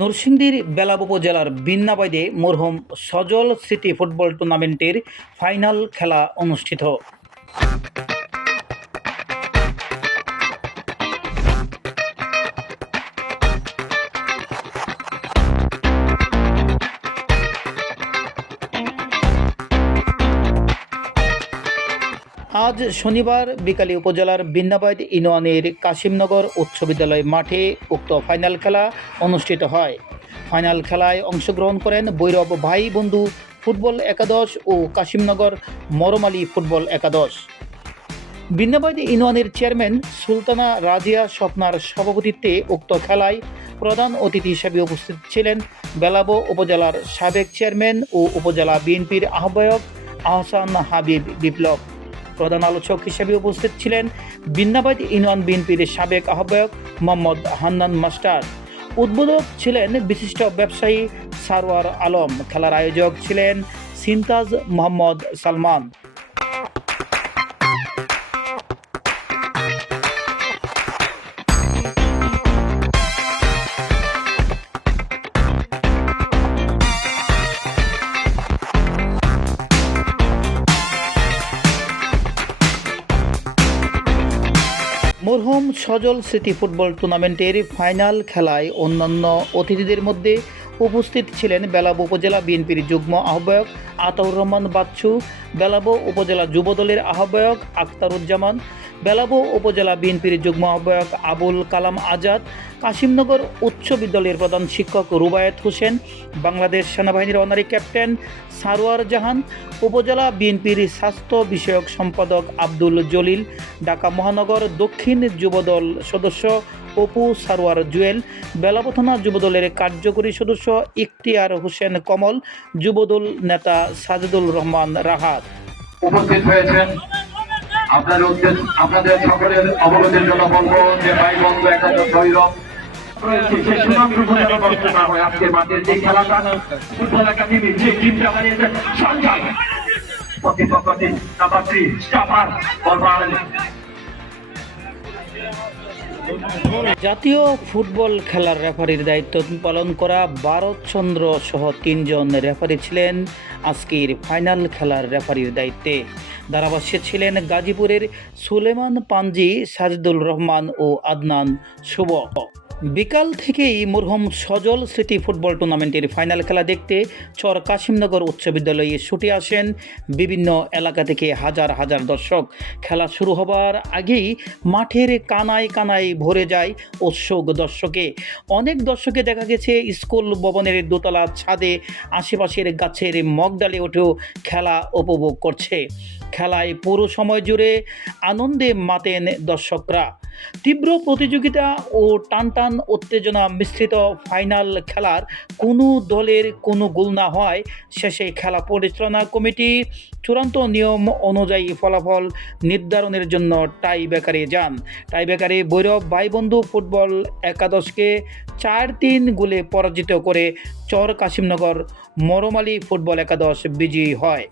নরসিংদীর বেলাব উপজেলার বিন্নাবাইদে মরহুম সজল স্মৃতি ফুটবল টুর্নামেন্টের ফাইনাল খেলা অনুষ্ঠিত। আজ শনিবার বিকালে উপজেলার বিন্নাবাইদ ইউনিয়নের কাশিমনগর উচ্চ বিদ্যালয় মাঠে উক্ত ফাইনাল খেলা অনুষ্ঠিত হয়। ফাইনাল খেলায় অংশগ্রহণ করেন ভৈরব ভাই বন্ধু ফুটবল একাদশ ও কাশিমনগর মরমালী ফুটবল একাদশ। বিন্নাবাইদ ইউনিয়নের চেয়ারম্যান সুলতানা রাজিয়া স্বপ্নার সভাপতিত্বে উক্ত খেলায় প্রধান অতিথি হিসেবে উপস্থিত ছিলেন বেলাব উপজেলার সাবেক চেয়ারম্যান ও উপজেলা বিএনপির আহ্বায়ক আহসান হাবিব বিপ্লব। প্রধান আলোচক হিসেবে উপস্থিত ছিলেন বিন্নাবাইদ ইউনিয়ন বিএনপির সাবেক আহ্বায়ক মোহাম্মদ হান্নান মাস্টার। উদ্বোধক ছিলেন বিশিষ্ট ব্যবসায়ী সারওয়ার আলম। খেলার আয়োজক ছিলেন সিনতাজ মোহাম্মদ সালমান। মরহুম সজল স্মৃতি ফুটবল টুর্নামেন্টের ফাইনাল খেলায় অন্যান্য অতিথিদের মধ্যে উপস্থিত ছিলেন বেলাব উপজেলা বিএনপির যুগ্ম আহ্বায়ক আতাউর রহমান বাচ্চু, বেলাব উপজেলা যুবদলের আহ্বায়ক আখতারুজ্জামান, বেলাব উপজেলা বিএনপির যুগ্ম আহ্বায়ক আবুল কালাম আজাদ, কাশিমনগর উচ্চ বিদ্যালয়ের প্রধান শিক্ষক রুবায়েত হোসেন, বাংলাদেশ সেনাবাহিনীর অনারি ক্যাপ্টেন সারোয়ার জাহান, উপজেলা বিএনপির স্বাস্থ্য বিষয়ক সম্পাদক আব্দুল জলিল, ঢাকা মহানগর দক্ষিণ যুবদল সদস্য অপু সারোয়ার জুয়েল, বেলাব থানা যুবদলের কার্যকরী সদস্য ইখতিয়ার হোসেন কমল, যুবদল নেতা সাজিদুল রহমান রাহাত উপস্থিত হয়েছেন। আপনাদের সকলের অবগতির জন্য বলবো যে ভাই বন্ধু একাদশ ভৈরব আজকের মাঠের যে খেলাটা ফুটবল একাডেমি যে টিমটা বানিয়েছেন সঞ্জয় প্রতিপক্ষটি নাম্বার 3 স্টাফার জাতীয় ফুটবল খেলার রেফারির দায়িত্ব পালন করা ভারত চন্দ্র সহ 3 জন রেফারি ছিলেন আজকের ফাইনাল খেলার রেফারির দায়িত্বে। ধারাভাষ্যে ছিলেন গাজীপুরের সুলেমান পাঞ্জি, সাজিদুল রহমান ও আদনান শুভ। বিকাল থেকেই মরহুম সজল স্মৃতি ফুটবল টুর্নামেন্টের ফাইনাল খেলা দেখতে চর কাশিমনগর উচ্চ বিদ্যালয়ে ছুটে আসেন বিভিন্ন এলাকা থেকে হাজার হাজার দর্শক। খেলা শুরু হবার আগেই মাঠের কানায় কানায় ভরে যায় উৎসুক দর্শকে। অনেক দর্শকে দেখা গেছে স্কুল ভবনের দোতলা ছাদে আশেপাশের গাছের মগডালে উঠেও খেলা উপভোগ করছে। খেলায় পুরো সময় জুড়ে আনন্দে মাতেন দর্শকরা। তীব্র প্রতিযোগিতা ও টানটান উত্তেজনা মিশ্রিত ফাইনাল খেলার কোনো দলের কোনো গোল না হয় শেষে খেলা পরিচালনা কমিটি চূড়ান্ত নিয়ম অনুযায়ী ফলাফল নির্ধারণের জন্য টাই ব্রেকারে যান। টাই ব্রেকারে ভৈরব ভাইবন্ধু ফুটবল একাদশকে 4-3 গোলে পরাজিত করে চর কাশিমনগর মরমালী ফুটবল একাদশ বিজয়ী হয়।